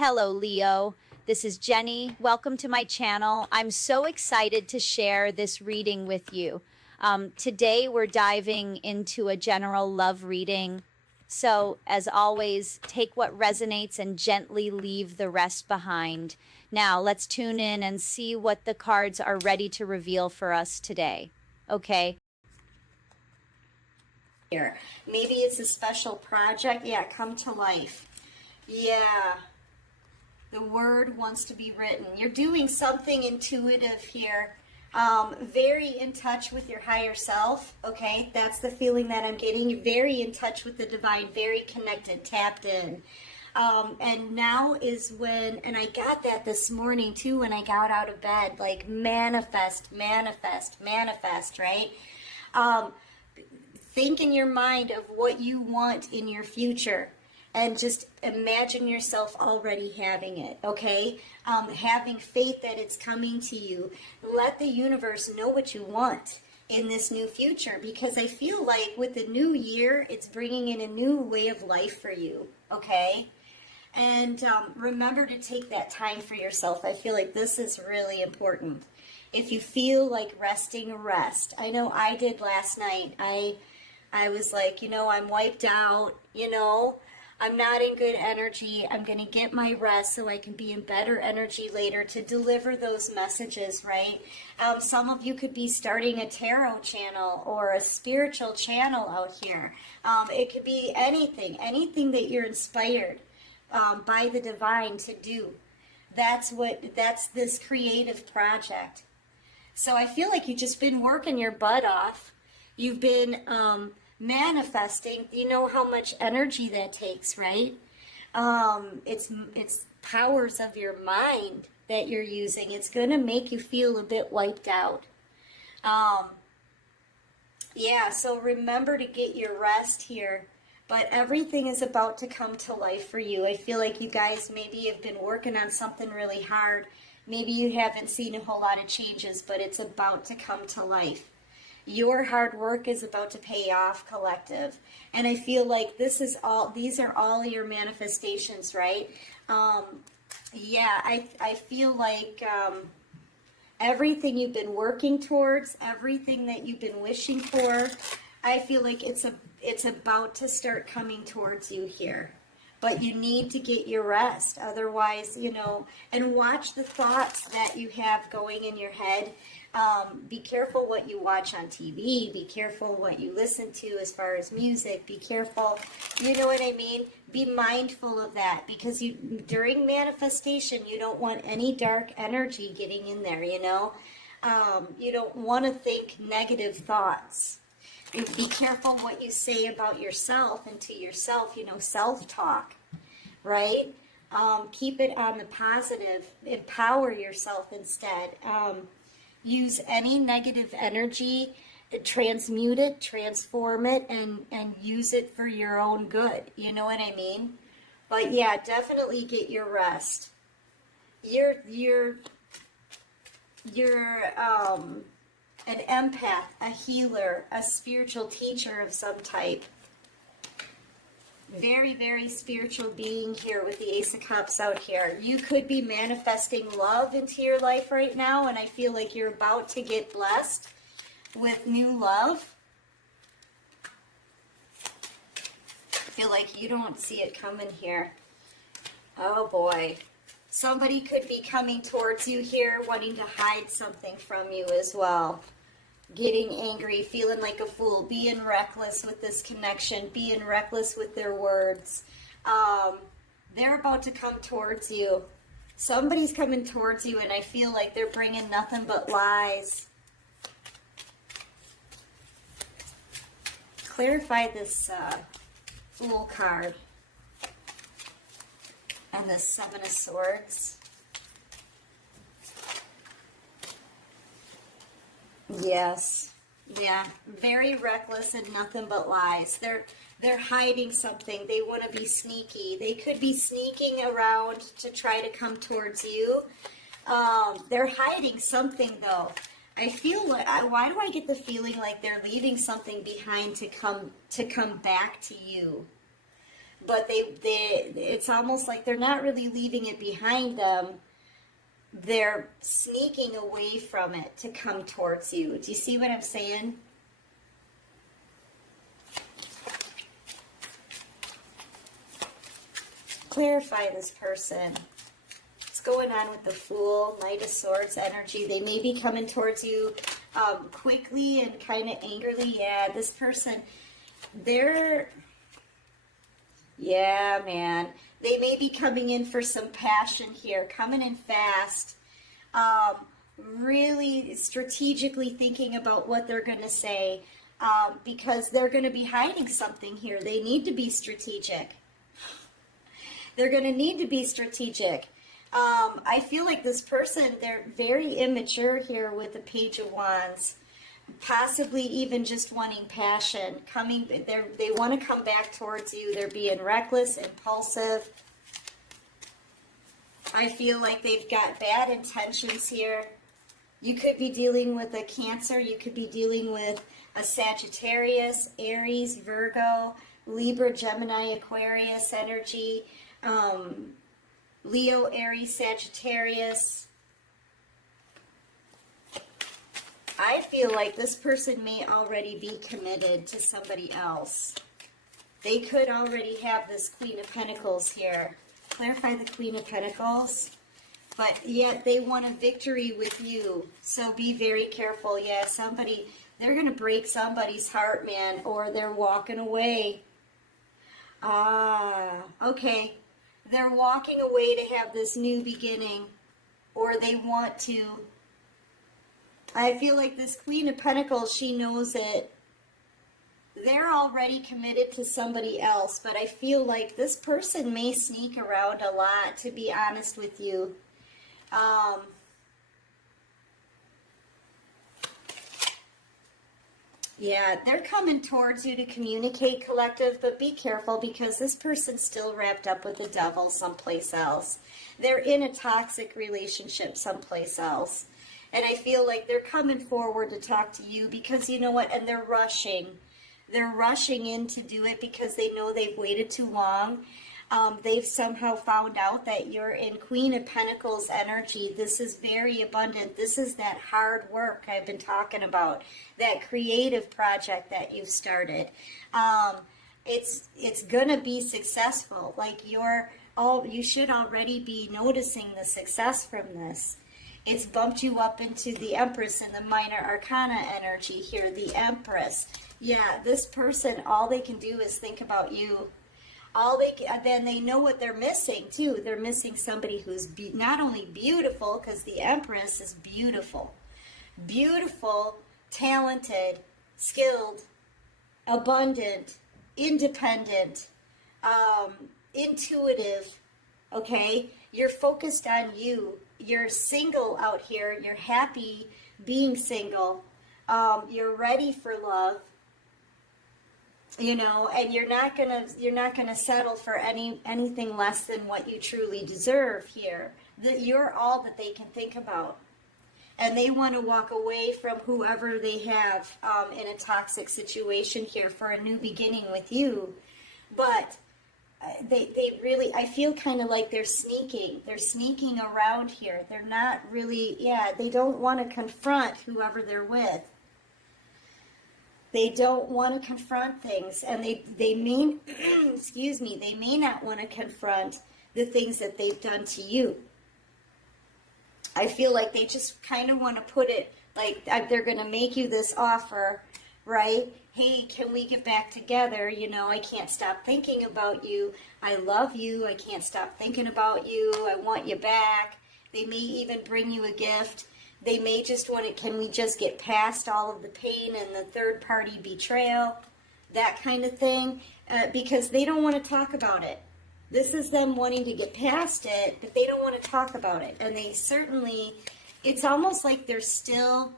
Hello, Leo. This is Jenny. Welcome to my channel. I'm so excited to share this reading with you. Today, we're diving into a general love reading. So, as always, take what resonates and gently leave the rest behind. Now, let's tune in and see what the cards are ready to reveal for us today. Okay. Here, maybe it's a special project. Yeah, come to life. Yeah. The word wants to be written. You're doing something intuitive here. Very in touch with your higher self. Okay, that's the feeling that I'm getting. You're very in touch with the divine, very connected, tapped in. And now is when, and I got that this morning too when I got out of bed, like manifest, manifest, manifest, right? Think in your mind of what you want in your future. And just imagine yourself already having it, okay? Having faith that it's coming to you. Let the universe know what you want in this new future, because I feel like with the new year, it's bringing in a new way of life for you, okay? And remember to take that time for yourself. I feel like this is really important. If you feel like resting, rest. I know I did last night. I was like, I'm wiped out, I'm not in good energy. I'm going to get my rest so I can be in better energy later to deliver those messages, right? Some of you could be starting a tarot channel or a spiritual channel out here. It could be anything that you're inspired by the divine to do. That's this creative project. So I feel like you've just been working your butt off. You've been manifesting. You know how much energy that takes, right? It's powers of your mind that you're using. It's going to make you feel a bit wiped out. Yeah, so remember to get your rest here. But everything is about to come to life for you. I feel like you guys maybe have been working on something really hard. Maybe you haven't seen a whole lot of changes, but it's about to come to life. Your hard work is about to pay off, collective. And I feel like these are all your manifestations, right? Yeah, I feel like everything you've been working towards, everything that you've been wishing for, I feel like it's about to start coming towards you here. But you need to get your rest. Otherwise, and watch the thoughts that you have going in your head. Be careful what you watch on TV. Be careful what you listen to as far as music. Be careful, you know what I mean? Be mindful of that, because during manifestation, you don't want any dark energy getting in there, You don't want to think negative thoughts. And be careful what you say about yourself and to yourself, self-talk, right? Keep it on the positive. Empower yourself instead. Use any negative energy, transmute it, transform it, and use it for your own good. You know what I mean? But yeah, definitely get your rest. You're an empath, a healer, a spiritual teacher of some type. Very, very spiritual being here with the Ace of Cups out here. You could be manifesting love into your life right now, and I feel like you're about to get blessed with new love. I feel like you don't see it coming here. Oh boy. Somebody could be coming towards you here wanting to hide something from you as well. Getting angry, feeling like a fool, being reckless with this connection, being reckless with their words. They're about to come towards you. Somebody's coming towards you, and I feel like they're bringing nothing but lies. Clarify this Fool card and the Seven of Swords. Yes. Yeah. Very reckless and nothing but lies. They're hiding something. They want to be sneaky. They could be sneaking around to try to come towards you. They're hiding something, though. I feel like, why do I get the feeling like they're leaving something behind to come back to you? but it's almost like they're not really leaving it behind them. They're sneaking away from it to come towards you. Do you see what I'm saying? Clarify this person. What's going on with the Fool, Knight of Swords energy? They may be coming towards you quickly and kind of angrily. Yeah, this person, yeah, man. They may be coming in for some passion here, coming in fast, really strategically thinking about what they're going to say, because they're going to be hiding something here. They need to be strategic. They're going to need to be strategic. I feel like this person, they're very immature here with the Page of Wands. Possibly even just wanting passion. They want to come back towards you. They're being reckless, impulsive. I feel like they've got bad intentions here. You could be dealing with a Cancer. You could be dealing with a Sagittarius, Aries, Virgo, Libra, Gemini, Aquarius energy, Leo, Aries, Sagittarius. I feel like this person may already be committed to somebody else. They could already have this Queen of Pentacles here. Clarify the Queen of Pentacles. But yet they want a victory with you. So be very careful. Yeah, they're going to break somebody's heart, man, or they're walking away. Okay. They're walking away to have this new beginning, or they want to. I feel like this Queen of Pentacles, she knows it. They're already committed to somebody else, but I feel like this person may sneak around a lot, to be honest with you. Yeah, they're coming towards you to communicate, collective, but be careful because this person's still wrapped up with the devil someplace else. They're in a toxic relationship someplace else. And I feel like they're coming forward to talk to you because you know what? And they're rushing. They're rushing in to do it because they know they've waited too long. They've somehow found out that you're in Queen of Pentacles energy. This is very abundant. This is that hard work I've been talking about, that creative project that you've started. It's gonna be successful. Like you should already be noticing the success from this. It's bumped you up into the Empress and the Minor Arcana energy here, the Empress. Yeah, this person, all they can do is think about you. Then they know what they're missing too. They're missing somebody who's not only beautiful, because the Empress is beautiful, talented, skilled, abundant, independent, intuitive. Okay, you're focused on you. You're single out here. You're happy being single. You're ready for love. You know, and you're not gonna settle for anything less than what you truly deserve here. That you're all that they can think about, and they want to walk away from whoever they have in a toxic situation here for a new beginning with you. But they really, I feel kind of like they're sneaking around here. They're not really, they don't want to confront whoever they're with. They don't want to confront things, and they may, excuse me, they may not want to confront the things that they've done to you. I feel like they just kind of want to put it like they're going to make you this offer, right? Hey, can we get back together? You know, I can't stop thinking about you. I love you. I can't stop thinking about you. I want you back. They may even bring you a gift. They may just want to, can we just get past all of the pain and the third-party betrayal, that kind of thing, because they don't want to talk about it. This is them wanting to get past it, but they don't want to talk about it. And they certainly, it's almost like they're still,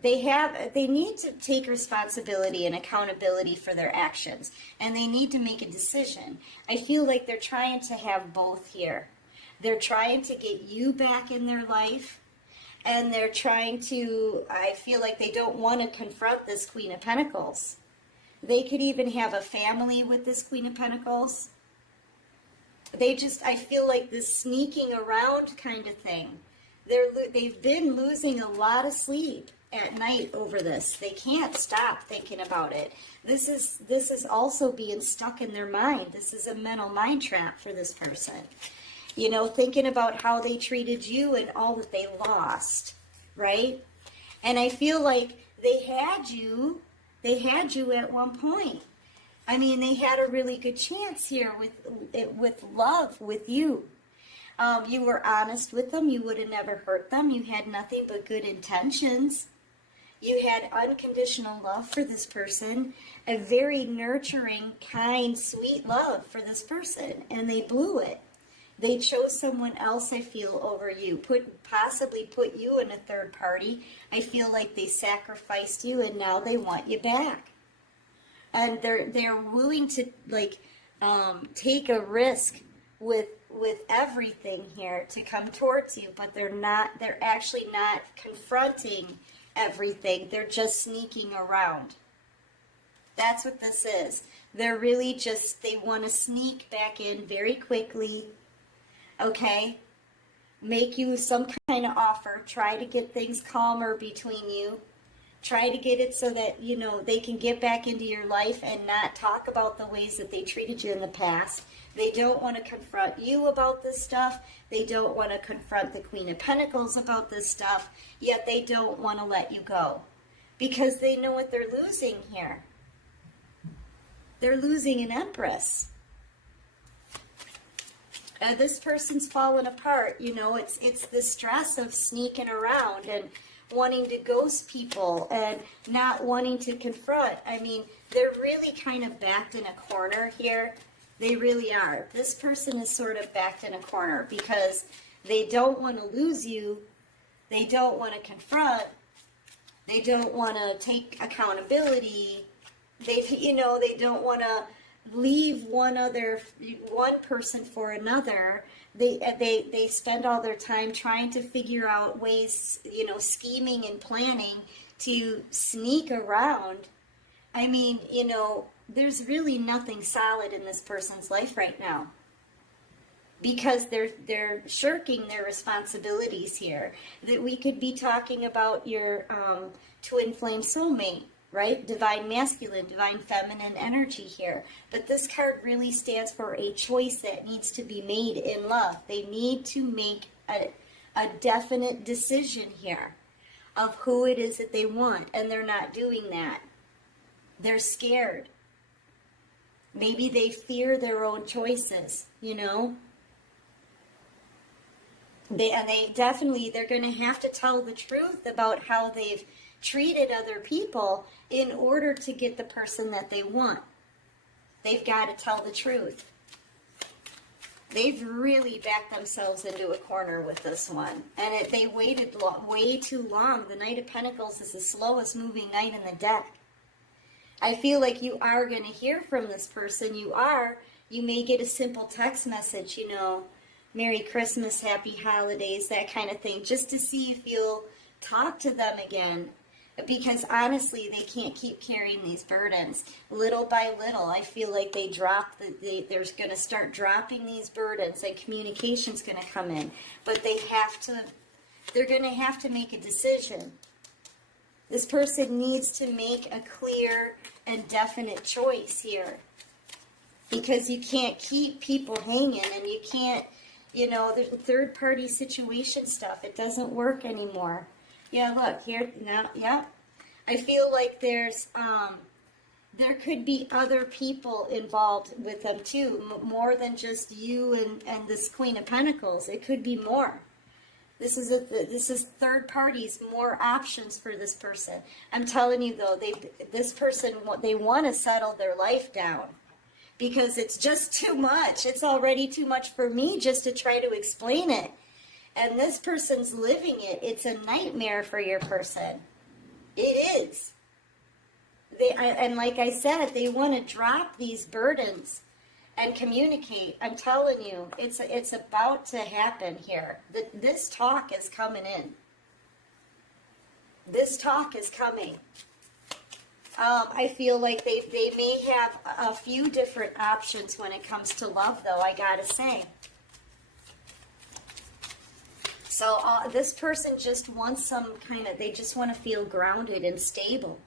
they need to take responsibility and accountability for their actions, and they need to make a decision. I feel like they're trying to have both here. They're trying to get you back in their life, and they're trying to, I feel like they don't want to confront this Queen of Pentacles. They could even have a family with this Queen of Pentacles. I feel like this sneaking around kind of thing. They've been losing a lot of sleep at night over this. They can't stop thinking about it. This is also being stuck in their mind. This is a mental mind trap for this person. You know, thinking about how they treated you and all that they lost, right? And I feel like they had you at one point. I mean, they had a really good chance here with love with you. You were honest with them. You would have never hurt them. You had nothing but good intentions. You had unconditional love for this person, a very nurturing, kind, sweet love for this person, and they blew it. They chose someone else, I feel, over you. Possibly put you in a third party. I feel like they sacrificed you, and now they want you back. And they're willing to take a risk with everything here to come towards you, but they're actually not confronting everything. They're just sneaking around. That's what this is. They're really they want to sneak back in very quickly, okay? Make you some kind of offer, try to get things calmer between you. Try to get it so that, you know, they can get back into your life and not talk about the ways that they treated you in the past. They don't want to confront you about this stuff. They don't want to confront the Queen of Pentacles about this stuff. Yet they don't want to let you go. Because they know what they're losing here. They're losing an Empress. This person's fallen apart. You know, it's the stress of sneaking around and wanting to ghost people and not wanting to confront. I mean, they're really kind of backed in a corner here. They really are. This person is sort of backed in a corner because they don't want to lose you. They don't want to confront. They don't want to take accountability. They don't want to leave one person for another. They spend all their time trying to figure out ways, you know, scheming and planning to sneak around. I mean, you know, there's really nothing solid in this person's life right now because they're shirking their responsibilities here. That we could be talking about your twin flame soulmate, right? Divine masculine, divine feminine energy here. But this card really stands for a choice that needs to be made in love. They need to make a definite decision here of who it is that they want, and they're not doing that. They're scared. Maybe they fear their own choices, you know? They're going to have to tell the truth about how they've treated other people in order to get the person that they want. They've got to tell the truth. They've really backed themselves into a corner with this one. And they waited way too long. The Knight of Pentacles is the slowest moving knight in the deck. I feel like you are going to hear from this person. You may get a simple text message, you know, Merry Christmas, Happy Holidays, that kind of thing, just to see if you'll talk to them again. Because honestly, they can't keep carrying these burdens. Little by little, I feel like they're going to start dropping these burdens and communication's going to come in. But they're going to have to make a decision. This person needs to make a clear and definite choice here. Because you can't keep people hanging, and you can't, you know, there's third-party situation stuff. It doesn't work anymore. Yeah, look, here, now, yeah. I feel like there could be other people involved with them too, more than just you and this Queen of Pentacles. It could be more. This is third parties, more options for this person. I'm telling you though, this person, they want to settle their life down because it's just too much. It's already too much for me just to try to explain it. And this person's living it. It's a nightmare for your person. It is. And like I said, they want to drop these burdens and communicate. I'm telling you, it's about to happen here. This talk is coming in. This talk is coming. I feel like they may have a few different options when it comes to love, though, I gotta say. So this person just wants they just want to feel grounded and stable.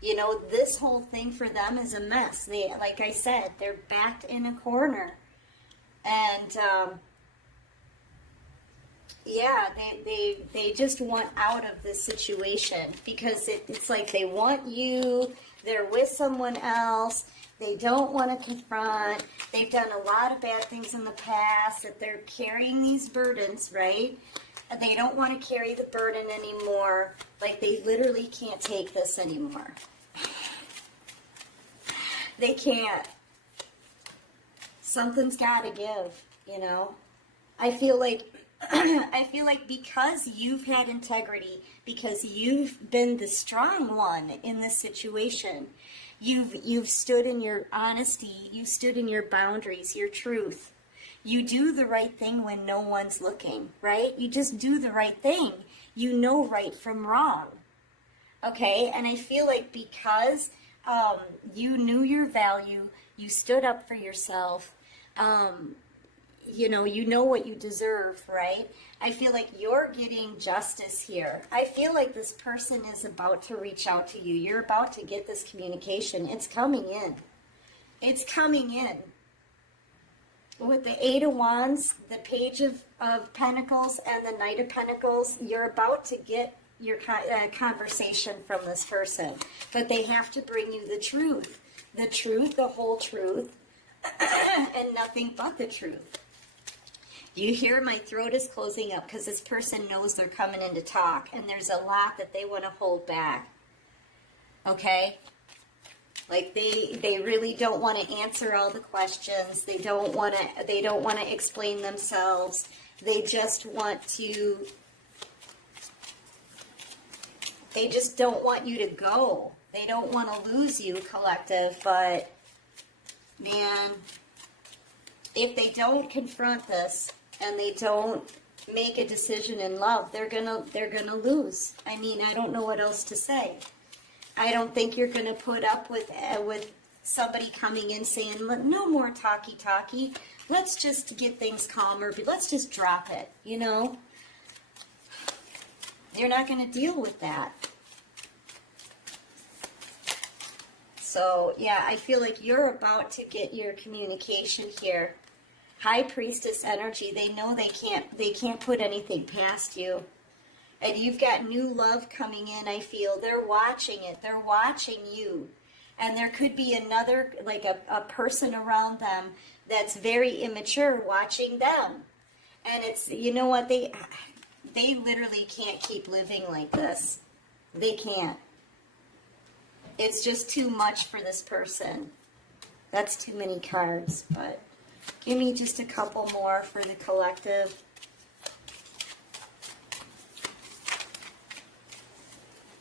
You know, this whole thing for them is a mess. Like I said, they're backed in a corner. And, yeah, they just want out of this situation because it's like they want you, they're with someone else, they don't want to confront, they've done a lot of bad things in the past, that they're carrying these burdens, right? And they don't want to carry the burden anymore, like they literally can't take this anymore. They can't. Something's got to give, you know? I feel like because you've had integrity, because you've been the strong one in this situation, you've stood in your honesty, you stood in your boundaries, your truth. You do the right thing when no one's looking, right? You just do the right thing. You know right from wrong. Okay? And I feel like because you knew your value, you stood up for yourself, you know what you deserve, right? I feel like you're getting justice here. I feel like this person is about to reach out to you. You're about to get this communication. It's coming in. It's coming in. With the Eight of Wands, the Page of Pentacles, and the Knight of Pentacles, you're about to get your conversation from this person. But they have to bring you the truth. The truth, the whole truth, and nothing but the truth. You hear my throat is closing up because this person knows they're coming in to talk, and there's a lot that they want to hold back. Okay? Like they really don't want to answer all the questions. They don't want to explain themselves. They just don't want you to go. They don't want to lose you, collective, but man, if they don't confront this and they don't make a decision in love, they're gonna lose. I mean, I don't know what else to say. I don't think you're gonna put up with somebody coming in saying, no more talky. Let's just get things calmer, but let's just drop it, you know? You're not gonna deal with that. So, yeah, I feel like you're about to get your communication here. High Priestess energy, they know they can't put anything past you. And you've got new love coming in, I feel. They're watching it. They're watching you. And there could be another, like a person around them that's very immature watching them. And it's, you know what, they literally can't keep living like this. They can't. It's just too much for this person. That's too many cards, but give me just a couple more for the collective.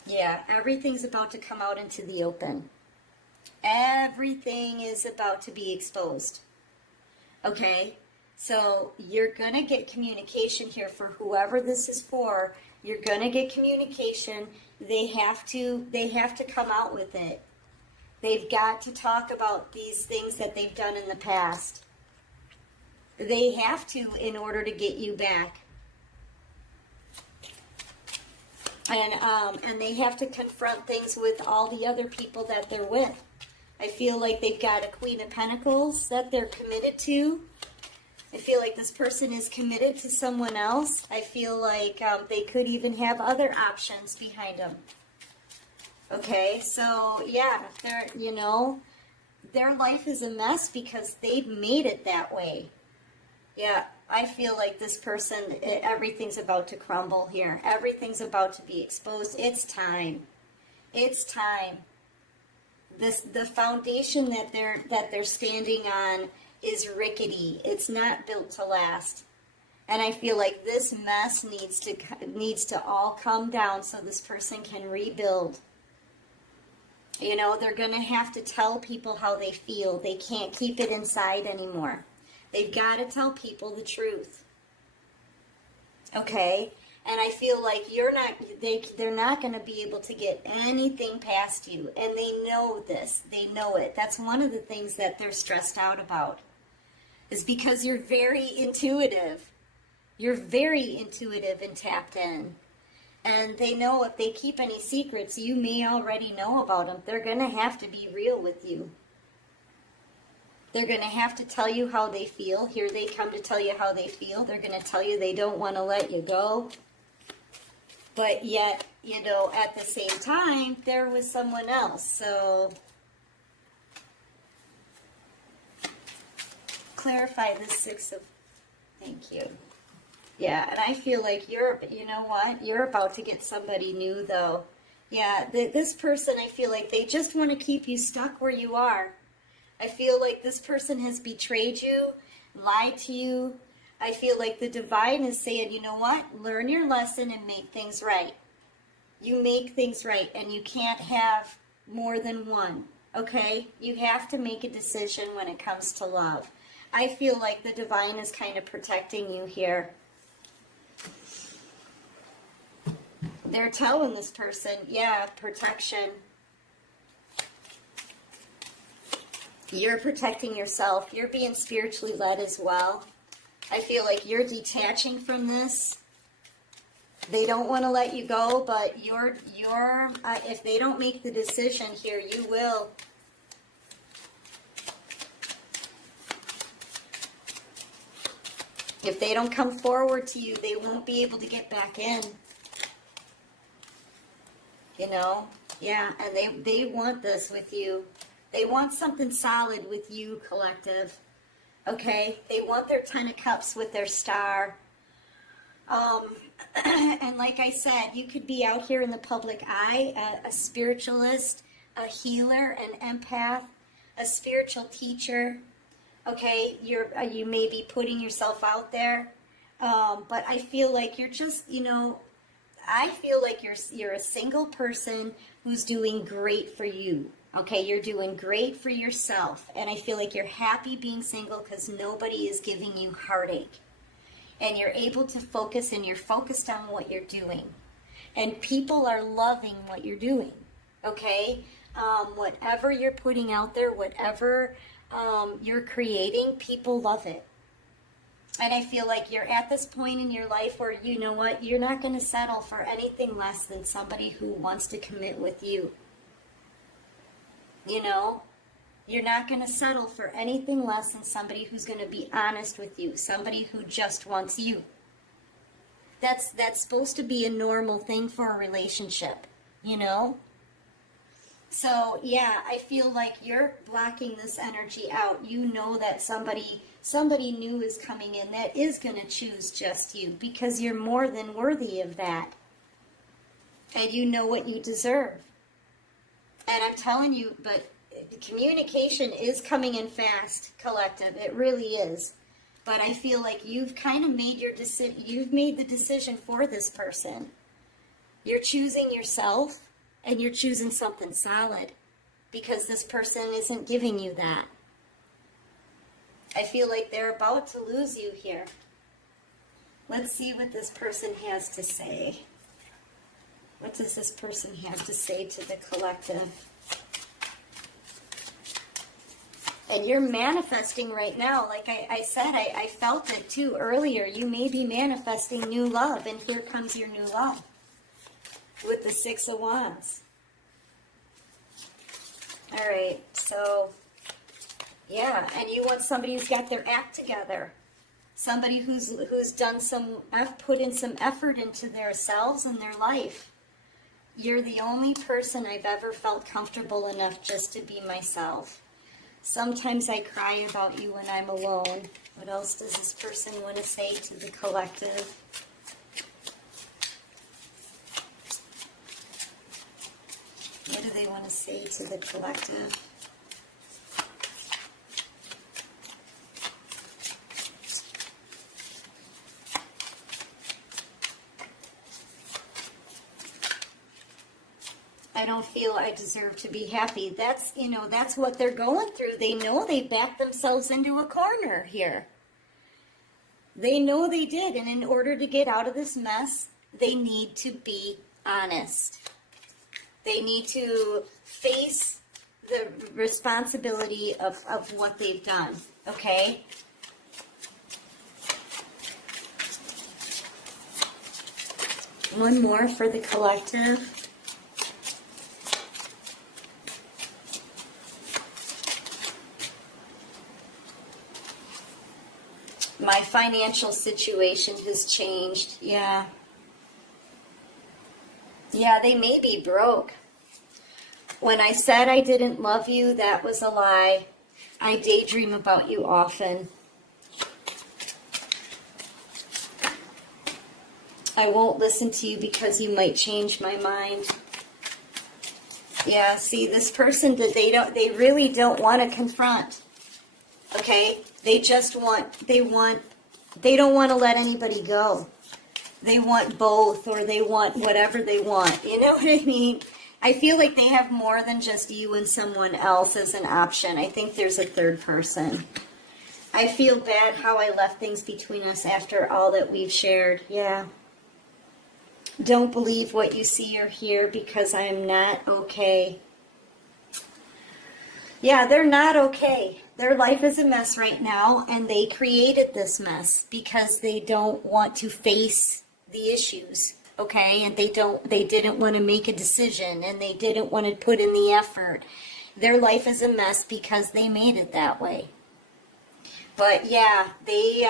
Yeah, everything's about to come out into the open. Everything is about to be exposed. Okay? So you're going to get communication here for whoever this is for. You're going to get communication. They have to come out with it. They've got to talk about these things that they've done in the past. They have to in order to get you back. And they have to confront things with all the other people that they're with. I feel like they've got a Queen of Pentacles that they're committed to. I feel like this person is committed to someone else. I feel like they could even have other options behind them. Okay, so yeah, their life is a mess because they've made it that way. Yeah, I feel like this person, everything's about to crumble here. Everything's about to be exposed. It's time. It's time. The foundation that they're standing on is rickety. It's not built to last. And I feel like this mess needs to all come down so this person can rebuild. You know, they're going to have to tell people how they feel. They can't keep it inside anymore. They've got to tell people the truth. Okay? And I feel like they're not going to be able to get anything past you. And they know this. They know it. That's one of the things that they're stressed out about, is because you're very intuitive. You're very intuitive and tapped in. And they know if they keep any secrets you may already know about them, they're going to have to be real with you. They're going to have to tell you how they feel. Here they come to tell you how they feel. They're going to tell you they don't want to let you go. But yet, you know, at the same time, there was someone else. So, clarify this Six of... Thank you. Yeah, and I feel like you know what? You're about to get somebody new, though. Yeah, this person, I feel like they just want to keep you stuck where you are. I feel like this person has betrayed you, lied to you. I feel like the divine is saying, you know what? Learn your lesson and make things right. You make things right, and you can't have more than one, okay? You have to make a decision when it comes to love. I feel like the divine is kind of protecting you here. They're telling this person, yeah, protection. You're protecting yourself. You're being spiritually led as well. I feel like you're detaching from this. They don't want to let you go, but if they don't make the decision here, you will. If they don't come forward to you, they won't be able to get back in. You know? Yeah, and they want this with you. They want something solid with you, collective. Okay? They want their Ten of Cups with their star. And like I said, you could be out here in the public eye, a spiritualist, a healer, an empath, a spiritual teacher. Okay? You may be putting yourself out there. But I feel like you're just, you know, I feel like you're a single person who's doing great for you. Okay, you're doing great for yourself. And I feel like you're happy being single because nobody is giving you heartache. And you're able to focus, and you're focused on what you're doing. And people are loving what you're doing. Okay? Whatever you're putting out there, whatever you're creating, people love it. And I feel like you're at this point in your life where, you know what, you're not going to settle for anything less than somebody who wants to commit with you. You know, you're not going to settle for anything less than somebody who's going to be honest with you, somebody who just wants you. That's supposed to be a normal thing for a relationship, you know? So, yeah, I feel like you're blocking this energy out. You know that somebody new is coming in that is going to choose just you because you're more than worthy of that. And you know what you deserve. And I'm telling you, but communication is coming in fast, collective. It really is. But I feel like you've kind of made your decision. You've made the decision for this person. You're choosing yourself, and you're choosing something solid because this person isn't giving you that. I feel like they're about to lose you here. Let's see what this person has to say. What does this person have to say to the collective? And you're manifesting right now. Like I said, I felt it too earlier. You may be manifesting new love, and here comes your new love with the Six of Wands. All right, so, yeah, and you want somebody who's got their act together. Somebody who's done put in some effort into themselves and their life. You're the only person I've ever felt comfortable enough just to be myself. Sometimes I cry about you when I'm alone. What else does this person want to say to the collective? What do they want to say to the collective? I don't feel I deserve to be happy. That's, you know, that's what they're going through. They know they backed themselves into a corner here. They know they did. And in order to get out of this mess, they need to be honest. They need to face the responsibility of what they've done, okay? One more for the collective. My financial situation has changed. Yeah. Yeah, they may be broke. When I said I didn't love you, that was a lie. I daydream about you often. I won't listen to you because you might change my mind. Yeah, see, this person, they really don't want to confront. Okay? They just they don't want to let anybody go. They want both, or they want whatever they want. You know what I mean? I feel like they have more than just you and someone else as an option. I think there's a third person. I feel bad how I left things between us after all that we've shared. Yeah. Don't believe what you see or hear because I am not okay. Yeah, they're not okay. Their life is a mess right now, and they created this mess because they don't want to face the issues, okay? And they didn't want to make a decision, and they didn't want to put in the effort. Their life is a mess because they made it that way. But yeah, they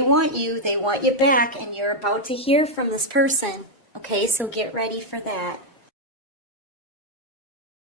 want you back, and you're about to hear from this person, okay? So get ready for that.